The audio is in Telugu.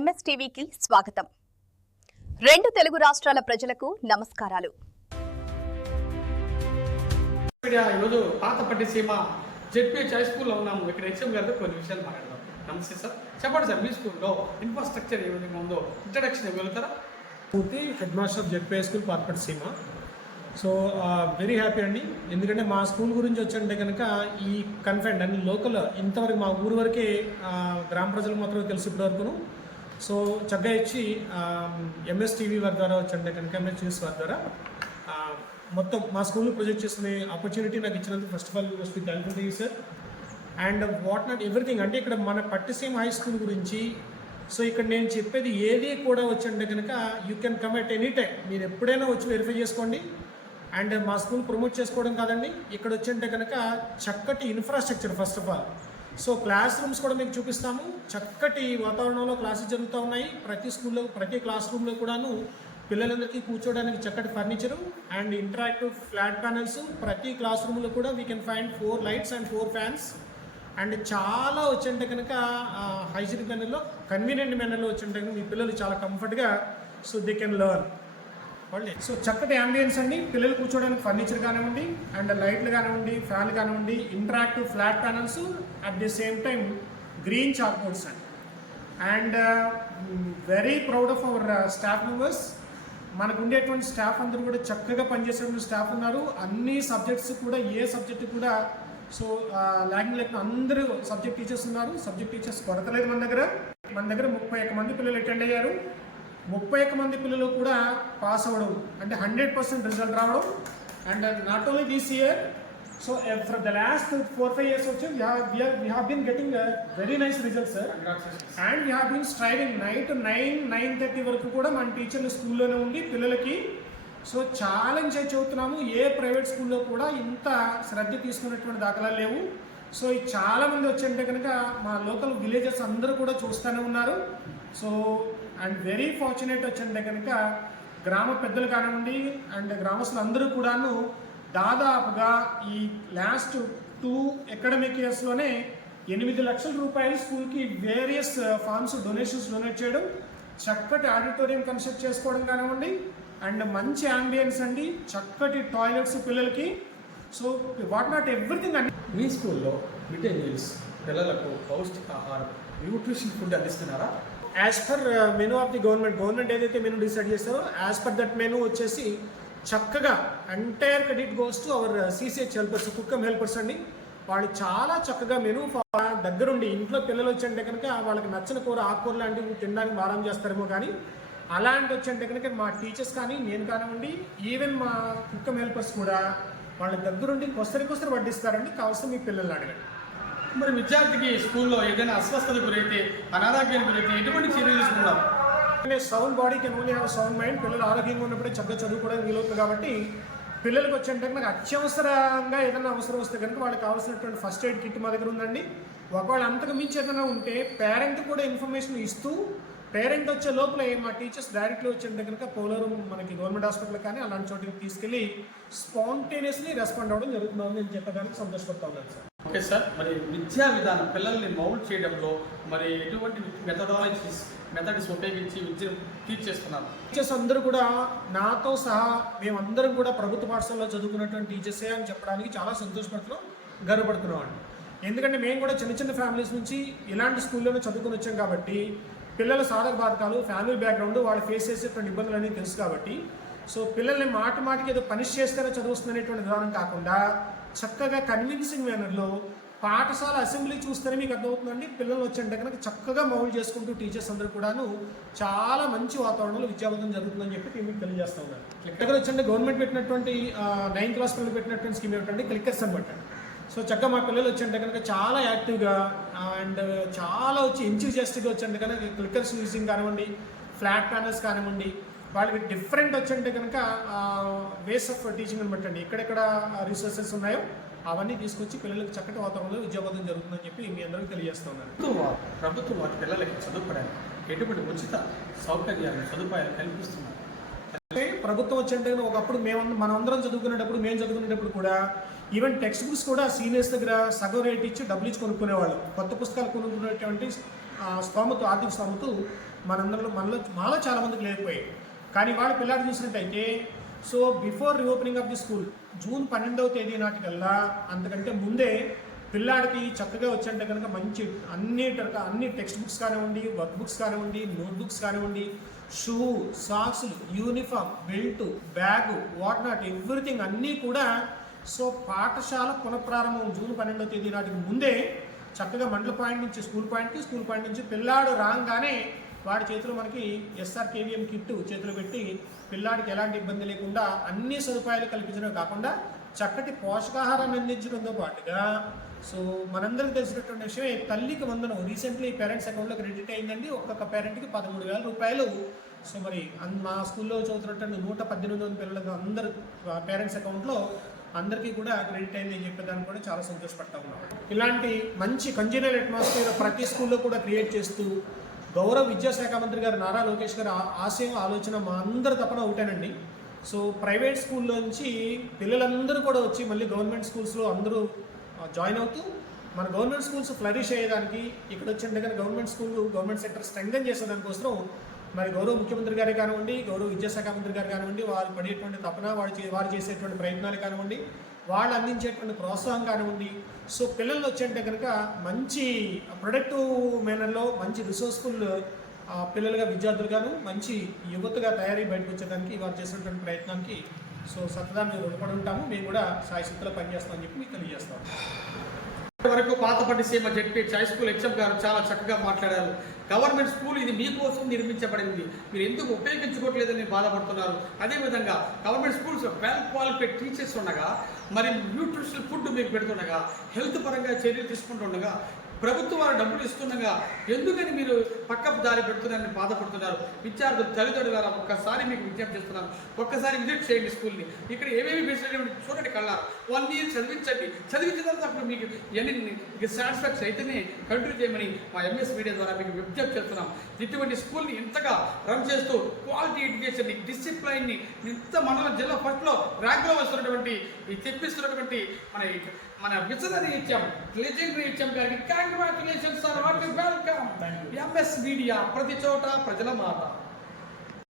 ఎంఎస్టీవీకి స్వాగతం. రెండు తెలుగు రాష్ట్రాల ప్రజలకు నమస్కారాలు. ఈరోజు పాతపట్టి సీమ జెడ్పీహెచ్ హై స్కూల్లో ఉన్నాము. ఇక్కడ హెచ్ఎం గారితో కొన్ని విషయాలు మాట్లాడదాం. నమస్తే సార్, చెప్పండి సార్, మీ స్కూల్లో ఇన్ఫ్రాస్ట్రక్చర్ ఏ విధంగా ఉందో ఇంట్రడక్షన్ ఇవ్వగలుగుతారా? Head master of ZPHS school Pathapatti Seema. So very happy అండి, ఎందుకంటే మా స్కూల్ గురించి వచ్చంటే కనుక ఈ కన్ఫైన్డ్ అండ్ లోకల్ ఇంతవరకు మా ఊరు వరకే గ్రామ ప్రజలకు మాత్రమే తెలుసు ఇప్పటివరకును. సో చక్కగా ఇచ్చి ఎంఎస్టీవీ వారి ద్వారా వచ్చంటే కనుక ఎంఎస్టీవీస్ వారి ద్వారా మొత్తం మా స్కూల్లో ప్రొజెక్ట్ చేసుకునే ఆపర్చునిటీ నాకు ఇచ్చినందుకు first of all must be thankful to you sir. And what not everything అంటే ఇక్కడ మన పట్టిసీమ హై స్కూల్ గురించి సో ఇక్కడ నేను చెప్పేది ఏది కూడా వచ్చంటే కనుక you can come at any time, మీరు ఎప్పుడైనా వచ్చి వెరిఫై చేసుకోండి. అండ్ మా స్కూల్ ప్రమోట్ చేసుకోవడం కాదండి, ఇక్కడ వచ్చంటే కనుక చక్కటి infrastructure first of all. So class rooms కూడా మీకు చూపిస్తాము. చక్కటి వాతావరణంలో క్లాసెస్ జరుగుతూ ఉన్నాయి. ప్రతి స్కూల్లో ప్రతి క్లాస్ రూమ్లో కూడాను పిల్లలందరికీ కూర్చోడానికి చక్కటి furniture and interactive flat panels. ప్రతి క్లాస్ రూమ్లో కూడా we can find 4 lights and 4 fans. And చాలా వచ్చంటే కనుక హైజీనిక్ మేనర్లో కన్వీనియంట్ మేనర్లో వచ్చంటే కనుక మీ పిల్లలు చాలా కంఫర్ట్గా so they can learn. So చక్కటి అంబియన్స్ అండి, పిల్లలు కూర్చోడానికి ఫర్నిచర్ కానివ్వండి అండ్ లైట్లు కానివ్వండి, ఫ్యాన్లు కానివ్వండి, interactive flat panels, at the same time green chalk boards అండి. And very proud of our staff members. మనకు ఉండేటువంటి స్టాఫ్ అందరూ కూడా చక్కగా పనిచేసేటువంటి స్టాఫ్ ఉన్నారు. అన్ని సబ్జెక్ట్స్ కూడా ఏ సబ్జెక్టు కూడా సో లాగింగ్ లేకుండా అందరూ సబ్జెక్ట్ టీచర్స్ ఉన్నారు. సబ్జెక్ట్ టీచర్స్ కొరత లేదు మన దగ్గర 31 మంది పిల్లలు అటెండ్ అయ్యారు. 31 మంది పిల్లలు కూడా పాస్ అవ్వడం అంటే 100% రిజల్ట్ రావడం. And not only this year, so for the last 4-5 years వచ్చి we have been getting a very nice results sir. And we have been striving night 9-9:30 వరకు కూడా మన టీచర్లు స్కూల్లోనే ఉండి పిల్లలకి సో ఛాలెంజ్ చదువుతున్నాము. ఏ ప్రైవేట్ స్కూల్లో కూడా ఇంత శ్రద్ధ తీసుకున్నటువంటి దాఖలాలు లేవు. సో చాలామంది వచ్చంటే కనుక మా లోకల్ విలేజెస్ అందరూ కూడా చూస్తూనే ఉన్నారు. సో అండ్ వెరీ ఫార్చునేట్ వచ్చంటే కనుక గ్రామ పెద్దలు కానివ్వండి అండ్ గ్రామస్తులు అందరూ కూడాను దాదాపుగా ఈ లాస్ట్ 2 అకాడమిక్ ఇయర్స్లోనే 8 లక్షల రూపాయలు స్కూల్కి వేరియస్ ఫార్మ్స్ డొనేషన్స్ డొనేట్ చేయడం, చక్కటి ఆడిటోరియం కన్స్ట్రక్ట్ చేసుకోవడం కానివ్వండి అండ్ మంచి అంబియన్స్ అండి, చక్కటి టాయిలెట్స్ పిల్లలకి. సో వాట్ నాట్ ఎవ్రీథింగ్ అండి. మీ స్కూల్లో మిడ్ డే మీల్స్ పిల్లలకు పౌష్టికాహారం న్యూట్రిషన్ ఫుడ్ అందిస్తున్నారా? As per menu of the government ఏదైతే మెనూ డిసైడ్ చేస్తారో యాజ్ పర్ దట్ మెనూ వచ్చేసి చక్కగా entire credit goes to our CCH helpers, cook cum helpers అండి. వాళ్ళు చాలా చక్కగా మెనూ దగ్గరుండి ఇంట్లో పిల్లలు వచ్చంటే కనుక వాళ్ళకి నచ్చిన కూర ఆకుకూర లాంటివి తినడానికి మారం చేస్తారేమో, కానీ అలాంటి వచ్చంటే కనుక మా టీచర్స్ కానీ నేను కానివ్వండి ఈవెన్ మా కుక్కమ్ హెల్పర్స్ కూడా వాళ్ళ దగ్గరుండి కొసరి వడ్డిస్తారండి. కావాల్సిన మీ పిల్లల్ని అడగండి. మరి విద్యార్థికి స్కూల్లో ఏదైనా అస్వస్థత గురైతే అనారోగ్యానికి గురైతే ఎటువంటి చర్యలు తీసుకుంటాం? Sound body can only have sound mind. పిల్లలు ఆరోగ్యంగా ఉన్నప్పుడే చక్కగా చదువుకోవడానికి వీలవుతుంది. కాబట్టి పిల్లలకు వచ్చేంటే నాకు అత్యవసరంగా ఏదైనా అవసరం వస్తే కనుక వాళ్ళకి కావాల్సినటువంటి ఫస్ట్ ఎయిడ్ కిట్ మా దగ్గర ఉందండి. ఒకవేళ అంతకు మించి ఏదైనా ఉంటే పేరెంట్ కూడా ఇన్ఫర్మేషన్ ఇస్తూ పేరెంట్ వచ్చే లోపల మా టీచర్స్ డైరెక్ట్లీ వచ్చేంటే కనుక పోలవరం మనకి గవర్నమెంట్ హాస్పిటల్ కానీ అలాంటి చోటికి తీసుకెళ్ళి స్పాంటేనియస్లీ రెస్పాండ్ అవ్వడం జరుగుతుందని నేను చెప్పడానికి సంతోషపడతా ఉన్నాను సార్. ఓకే సార్, మరి విద్యా విధానం పిల్లల్ని మౌల్డ్ చేయడంలో మరి ఎటువంటి మెథడ్స్ ఉపయోగించి విద్యను టీచ్ చేస్తున్నారు? టీచర్స్ అందరూ కూడా నాతో సహా మేమందరం కూడా ప్రభుత్వ పాఠశాలలో చదువుకున్నటువంటి టీచర్సే అని చెప్పడానికి చాలా సంతోషపడుతున్నాం, గర్వపడుతున్నాం అండి. ఎందుకంటే మేము కూడా చిన్న ఫ్యామిలీస్ నుంచి ఇలాంటి స్కూల్లోనే చదువుకుని వచ్చాం కాబట్టి పిల్లల సాధక బాధకాలు, ఫ్యామిలీ బ్యాక్గ్రౌండ్, వాళ్ళు ఫేస్ చేసేటువంటి ఇబ్బందులు అనేవి తెలుసు కాబట్టి సో పిల్లల్ని మాటికి ఏదో పనిష్ చేస్తేనే చదువుస్తున్నటువంటి విధానం కాకుండా చక్కగా కన్విన్సింగ్ మేనర్లో పాఠశాల అసెంబ్లీ చూస్తేనే మీకు అర్థమవుతుందండి. పిల్లలు వచ్చంటే కనుక చక్కగా మౌల్డ్ చేసుకుంటూ టీచర్స్ అందరూ కూడాను చాలా మంచి వాతావరణంలో విద్యాబోధన జరుగుతుందని చెప్పి మీకు తెలియజేస్తూ ఉన్నారు. దగ్గర వచ్చంటే గవర్నమెంట్ పెట్టినటువంటి 9th క్లాస్ పిల్లలు పెట్టినటువంటి స్కీమ్ ఏమిటంటే క్లిక్కర్స్ అనమాట. సో చక్కగా మా పిల్లలు వచ్చంటే కనుక చాలా యాక్టివ్గా అండ్ చాలా వచ్చి ఎంతూజియాస్టిక్గా వచ్చంటే కనుక క్లిక్కర్స్ యూజింగ్ కానివ్వండి, ఫ్లాట్ ప్యానల్స్ కానివ్వండి, వాళ్ళకి డిఫరెంట్ వచ్చంటే కనుక వేస్ ఆఫ్ టీచింగ్ అని బట్టండి ఎక్కడెక్కడ రిసోర్సెస్ ఉన్నాయో అవన్నీ తీసుకొచ్చి పిల్లలకు చక్కటి వాతావరణంలో విద్యాబోధన జరుగుతుందని చెప్పి మీ అందరికీ తెలియజేస్తున్నారు. ప్రభుత్వం వారి పిల్లలకి చదువుకోవడానికి ఎటువంటి ఉచిత సౌకర్యాలు సదుపాయాలు కల్పిస్తున్నారు? అంటే ప్రభుత్వం వచ్చంటే ఒకప్పుడు మనందరం చదువుకునేటప్పుడు కూడా ఈవెన్ టెక్స్ట్ బుక్స్ కూడా సీనియర్స్ దగ్గర సగం రేట్ ఇచ్చి డబ్బులు ఇచ్చి కొనుక్కునేవాళ్ళు. కొత్త పుస్తకాలు కొనుక్కునేటువంటి స్తోమత ఆర్థిక స్తోమత మాలో చాలా మందికి లేకపోయాయి. కానీ వాళ్ళు పిల్లాడు చూసినట్టయితే so before reopening of the school June 12వ తేదీ నాటికల్లా అంతకంటే ముందే పిల్లాడికి చక్కగా వచ్చంటే కనుక మంచి అన్ని టెక్స్ట్ బుక్స్ కానివ్వండి, వర్క్ బుక్స్ కానివ్వండి, నోట్ బుక్స్ కానివ్వండి, షూ, సాక్స్లు, uniform, belt, bag, what not everything అన్నీ కూడా సో పాఠశాల పునఃప్రారంభం జూన్ 12వ తేదీ నాటికి ముందే చక్కగా మండల పాయింట్ నుంచి స్కూల్ పాయింట్ నుంచి పిల్లాడు రాగానే వాడి చేతిలో మనకి SRKVM కిట్ చేతిలో పెట్టి పిల్లాడికి ఎలాంటి ఇబ్బంది లేకుండా అన్ని సదుపాయాలు కల్పించడమే కాకుండా చక్కటి పోషకాహారాన్ని అందించడంతో పాటుగా సో మనందరికీ తెలిసినటువంటి విషయమే తల్లికి వందనం రీసెంట్లీ పేరెంట్స్ అకౌంట్లో క్రెడిట్ అయిందండి. ఒక్కొక్క పేరెంట్కి 13,000 రూపాయలు. సో మరి మా స్కూల్లో చదువుతున్నటువంటి 118 మంది పిల్లలకు అందరు పేరెంట్స్ అకౌంట్లో అందరికీ కూడా క్రెడిట్ అయింది అని చెప్పేదాన్ని కూడా చాలా సంతోషపడతా ఉన్నాం. ఇలాంటి మంచి కంజనల్ అట్మాస్ఫియర్ ప్రతి స్కూల్లో కూడా క్రియేట్ చేస్తూ గౌరవ విద్యాశాఖ మంత్రి గారు నారా లోకేష్ గారు ఆశయం ఆలోచన మా అందరి తపన ఒకటేనండి. సో ప్రైవేట్ స్కూల్లో నుంచి పిల్లలందరూ కూడా వచ్చి మళ్ళీ గవర్నమెంట్ స్కూల్స్లో అందరూ జాయిన్ అవుతూ మన గవర్నమెంట్ స్కూల్స్ ఫ్లరిష్ అయ్యేదానికి ఇక్కడ వచ్చింటే కానీ గవర్నమెంట్ సెక్టర్ స్ట్రెంగ్థెన్ చేసేదానికోసం మరి గౌరవ ముఖ్యమంత్రి గారే కానివ్వండి, గౌరవ విద్యాశాఖ మంత్రి గారు కానివ్వండి, వారు పడేటువంటి తపన వారు చేసేటువంటి ప్రయత్నాలు కానివ్వండి, వాళ్ళు అందించేటువంటి ప్రోత్సాహం కానివ్వండి, సో పిల్లలు వచ్చంటే కనుక మంచి ప్రొడక్టివ్ మేనర్లో మంచి రిసోర్స్ఫుల్ పిల్లలుగా విద్యార్థులుగాను మంచి యువతగా తయారీ బయటకు వచ్చేదానికి వారు చేసినటువంటి ప్రయత్నానికి సో సతదా మేము రుణపడి ఉంటాము. మేము కూడా సాయశక్తిలో పనిచేస్తామని చెప్పి మీకు తెలియజేస్తాం. వరకు పాతపట్టి సీమ జెడ్పీహెచ్ హై స్కూల్ హెచ్ఎం గారు చాలా చక్కగా మాట్లాడారు. గవర్నమెంట్ స్కూల్ ఇది మీకోసం నిర్మించబడింది, మీరు ఎందుకు ఉపయోగించుకోవట్లేదని బాధపడుతున్నారు. అదేవిధంగా government schools well qualified teachers ఉండగా, మరి న్యూట్రిషనల్ ఫుడ్ మీకు పెడుతుండగా, హెల్త్ పరంగా చర్యలు తీసుకుంటుండగా, ప్రభుత్వం వారు డబ్బులు ఇస్తుండగా ఎందుకని మీరు పక్కపు దారి పెడుతున్నారని బాధపడుతున్నారు. విద్యార్థులు తల్లిదండ్రులు గారు ఒక్కసారి మీకు విజ్ఞప్తి చేస్తున్నాను, ఒక్కసారి విజిట్ చేయండి స్కూల్ని. ఇక్కడ ఏమేమి ఫెసిలిటీ చూడండి కల్లా 1 year చదివించిన తర్వాత అప్పుడు మీకు మీకు సాటిస్ఫాక్షన్ అయితేనే కంటిన్యూ చేయమని మా MS మీడియా ద్వారా మీకు విజ్ఞప్తి చేస్తున్నాం. ఇటువంటి స్కూల్ని ఇంతగా రన్ చేస్తూ క్వాలిటీ ఎడ్యుకేషన్ని, డిసిప్లైన్ని ఇంత మండలం జిల్లా ఫస్ట్లో ర్యాంక్లో వస్తున్నటువంటి తెప్పిస్తున్నటువంటి మన విజనరీ హెచ్ఎం, లెజెండరీ హెచ్ఎం గారికి congratulations sir, hearty welcome. MS media ప్రతి చోట ప్రజల మాట.